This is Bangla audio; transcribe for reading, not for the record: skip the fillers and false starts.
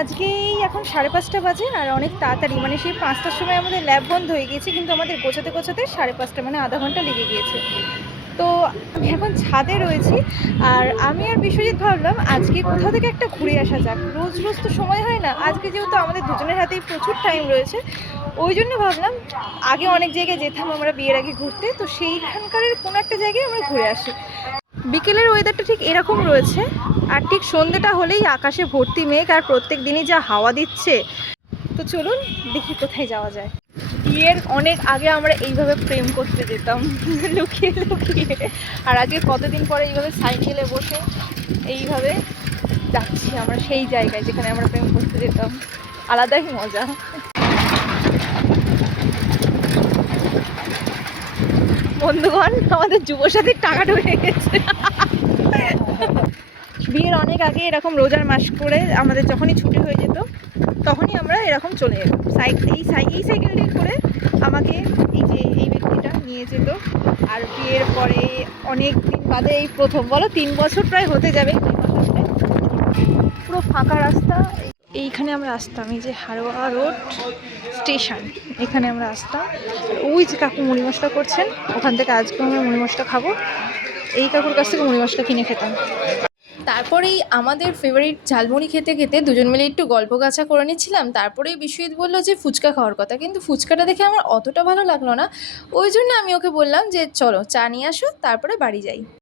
আজকেই এখন 5:30 বাজে আর অনেক তাড়াতাড়ি, মানে সেই 5টার সময় আমাদের ল্যাব বন্ধ হয়ে গিয়েছে, কিন্তু আমাদের গোছাতে গোছাতে 5:30, মানে আধা ঘন্টা লেগে গিয়েছে। তো আমি এখন ছাদে রয়েছি, আর আমি আর বিশ্বজিৎ ভাবলাম আজকে কোথাও থেকে একটা ঘুরে আসা যাক। রোজ রোজ তো সময় হয় না, আজকে যেহেতু আমাদের দুজনের হাতেই প্রচুর টাইম রয়েছে, ওই জন্য ভাবলাম আগে অনেক জায়গায় যেতাম আমরা বিয়ের আগে ঘুরতে, তো সেইখানকার কোনো একটা জায়গায় আমরা ঘুরে আসি। বিকেলের ওয়েদারটা ঠিক এরকম রয়েছে, আর ঠিক সন্ধ্যেটা হলেই আকাশে ভর্তি মেঘ, আর প্রত্যেক দিনই যা হাওয়া দিচ্ছে। তো চলুন দেখি কোথায় যাওয়া যায়। বিয়ের অনেক আগে আমরা এইভাবে প্রেম করতে যেতাম, লুকিয়ে লুকিয়ে, আর আজকে কতদিন পরে এইভাবে সাইকেলে বসে এইভাবে যাচ্ছি আমরা সেই জায়গায় যেখানে আমরা প্রেম করতে যেতাম। আলাদাই মজা। বন্ধুগণ, আমাদের যুবসাথীর টাকা ঢুকে গেছে। বিয়ের অনেক আগে এরকম রোজার মাস করে আমাদের যখনই ছুটি হয়ে যেত, তখনই আমরা এরকম চলে যেতাম এই সাইকেলটি করে। আমাকে এই ব্যক্তিটা নিয়ে যেত। আর বিয়ের পরে অনেক দিন বাদে এই প্রথম, বলো 3 বছর প্রায় হতে যাবে, পুরো ফাঁকা রাস্তা। এইখানে আমরা আসতাম, এই যে হারোয়া রোড স্টেশন, এখানে আমরা আসতাম। ওই যে কাকু মুড়ি মশলা করছেন, ওখান থেকে আজকে আমরা মুড়ি মশলা খাবো। এই কাকুর কাছ থেকে মুড়ি মশলা কিনে খেতাম। তারপরেই আমাদের ফেভারিট ঝালমুড়ি খেতে খেতে দুজন মিলে একটু গল্প গাছা করে নিচ্ছিলাম। তারপরেই বিশ্বজিৎ বললো যে ফুচকা খাওয়ার কথা, কিন্তু ফুচকাটা দেখে আমার অতটা ভালো লাগলো না। ওই জন্য আমি ওকে বললাম যে চলো চা নিয়ে আসো, তারপরে বাড়ি যাই।